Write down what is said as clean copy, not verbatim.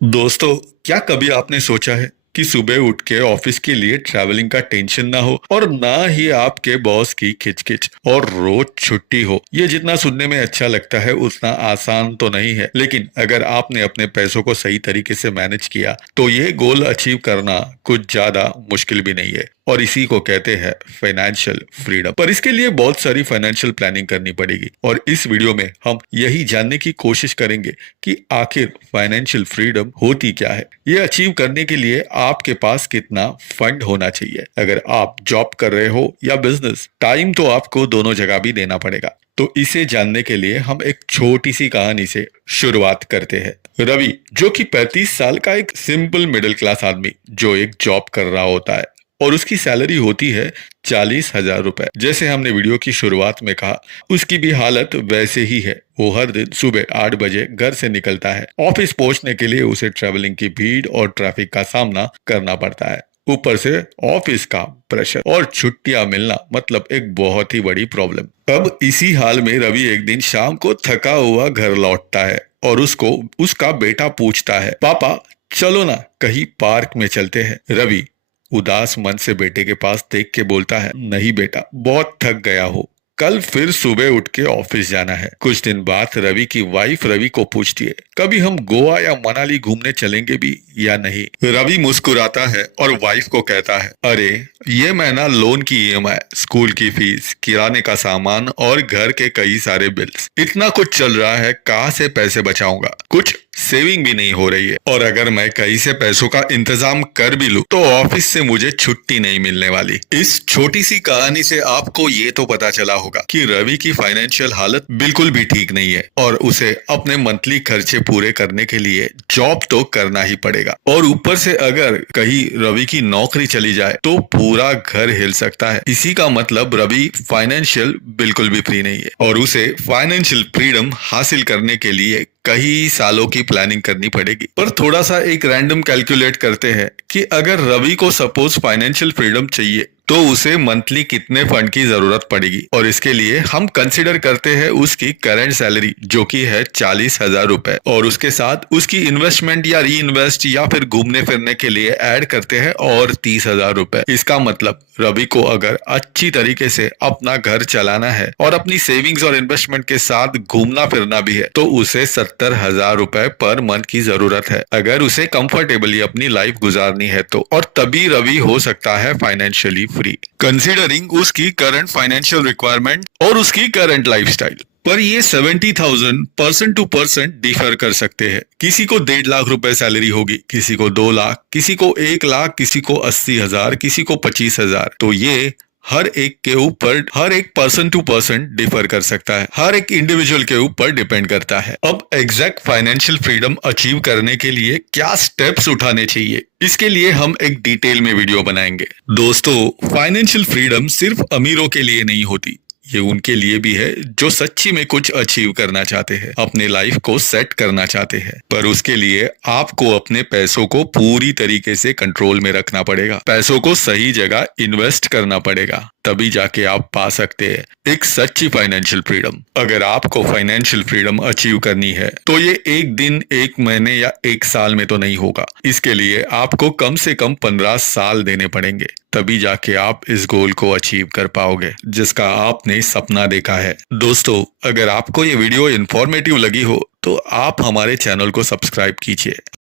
दोस्तों, क्या कभी आपने सोचा है कि सुबह उठ के ऑफिस के लिए ट्रैवलिंग का टेंशन ना हो और ना ही आपके बॉस की खिचखिच और रोज छुट्टी हो। ये जितना सुनने में अच्छा लगता है उतना आसान तो नहीं है, लेकिन अगर आपने अपने पैसों को सही तरीके से मैनेज किया तो ये गोल अचीव करना कुछ ज्यादा मुश्किल भी नहीं है। और इसी को कहते हैं फाइनेंशियल फ्रीडम। पर इसके लिए बहुत सारी फाइनेंशियल प्लानिंग करनी पड़ेगी और इस वीडियो में हम यही जानने की कोशिश करेंगे कि आखिर फाइनेंशियल फ्रीडम होती क्या है। ये अचीव करने के लिए आपके पास कितना फंड होना चाहिए, अगर आप जॉब कर रहे हो या बिजनेस, टाइम तो आपको दोनों जगह भी देना पड़ेगा। तो इसे जानने के लिए हम एक छोटी सी कहानी से शुरुआत करते हैं। रवि, जो कि 35 साल का एक सिंपल मिडिल क्लास आदमी, जो एक जॉब कर रहा होता है और उसकी सैलरी होती है 40,000 रुपए। जैसे हमने वीडियो की शुरुआत में कहा, उसकी भी हालत वैसे ही है। वो हर दिन सुबह 8 बजे घर से निकलता है। ऑफिस पहुंचने के लिए उसे ट्रैवलिंग की भीड़ और ट्रैफिक का सामना करना पड़ता है। ऊपर से ऑफिस का प्रेशर और छुट्टियां मिलना मतलब एक बहुत ही बड़ी प्रॉब्लम। अब इसी हाल में रवि एक दिन शाम को थका हुआ घर लौटता है और उसको उसका बेटा पूछता है, पापा चलो ना कहीं पार्क में चलते हैं। रवि उदास मन से बेटे के पास देख के बोलता है, नहीं बेटा, बहुत थक गया हो, कल फिर सुबह उठ के ऑफिस जाना है। कुछ दिन बाद रवि की वाइफ रवि को पूछती है, कभी हम गोवा या मनाली घूमने चलेंगे भी या नहीं। रवि मुस्कुराता है और वाइफ को कहता है, अरे ये महीना लोन की ईएमआई, स्कूल की फीस, किराने का सामान और घर के कई सारे बिल्स, इतना कुछ चल रहा है, कहाँ से पैसे बचाऊंगा। कुछ सेविंग भी नहीं हो रही है और अगर मैं कहीं से पैसों का इंतजाम कर भी लूं तो ऑफिस से मुझे छुट्टी नहीं मिलने वाली। इस छोटी सी कहानी से आपको ये तो पता चला होगा कि रवि की फाइनेंशियल हालत बिल्कुल भी ठीक नहीं है और उसे अपने मंथली खर्चे पूरे करने के लिए जॉब तो करना ही पड़ेगा। और ऊपर से अगर कहीं रवि की नौकरी चली जाए तो पूरा घर हिल सकता है। इसी का मतलब रवि फाइनेंशियल बिल्कुल भी फ्री नहीं है और उसे फाइनेंशियल फ्रीडम हासिल करने के लिए कई सालों की प्लानिंग करनी पड़ेगी। पर थोड़ा सा एक रैंडम कैलकुलेट करते हैं कि अगर रवि को सपोज फाइनेंशियल फ्रीडम चाहिए तो उसे मंथली कितने फंड की जरूरत पड़ेगी। और इसके लिए हम कंसिडर करते हैं उसकी करंट सैलरी जो कि है 40,000 रुपए, और उसके साथ उसकी इन्वेस्टमेंट या री इन्वेस्ट या फिर घूमने फिरने के लिए ऐड करते हैं और 30,000 रुपए। इसका मतलब रवि को अगर अच्छी तरीके से अपना घर चलाना है और अपनी सेविंग्स और इन्वेस्टमेंट के साथ घूमना फिरना भी है तो उसे 70,000 रुपए पर मंथ की जरूरत है, अगर उसे कंफर्टेबली अपनी लाइफ गुजारनी है तो। और तभी रवि हो सकता है फाइनेंशियली फ्री, कंसीडरिंग उसकी करंट फाइनेंशियल रिक्वायरमेंट और उसकी करंट लाइफस्टाइल। पर ये 70,000 पर्सन टू पर्सन डिफर कर सकते हैं। किसी को 1.5 लाख रुपए सैलरी होगी, किसी को 2 लाख, किसी को 1 लाख, किसी को 80,000, किसी को 25,000। तो ये हर एक के ऊपर, हर एक पर्सन टू पर्सन डिफर कर सकता है, हर एक इंडिविजुअल के ऊपर डिपेंड करता है। अब एग्जैक्ट फाइनेंशियल फ्रीडम अचीव करने के लिए क्या स्टेप्स उठाने चाहिए, इसके लिए हम एक डिटेल में वीडियो बनाएंगे। दोस्तों, फाइनेंशियल फ्रीडम सिर्फ अमीरों के लिए नहीं होती, ये उनके लिए भी है जो सच्ची में कुछ अचीव करना चाहते हैं, अपने लाइफ को सेट करना चाहते हैं। पर उसके लिए आपको अपने पैसों को पूरी तरीके से कंट्रोल में रखना पड़ेगा, पैसों को सही जगह इन्वेस्ट करना पड़ेगा, तभी जाके आप पा सकते हैं एक सच्ची फाइनेंशियल फ्रीडम। अगर आपको फाइनेंशियल फ्रीडम अचीव करनी है तो ये एक दिन, एक महीने या एक साल में तो नहीं होगा। इसके लिए आपको कम से कम 15 साल देने पड़ेंगे, तभी जाके आप इस गोल को अचीव कर पाओगे जिसका आपने सपना देखा है। दोस्तों, अगर आपको ये वीडियो इंफॉर्मेटिव लगी हो तो आप हमारे चैनल को सब्सक्राइब कीजिए।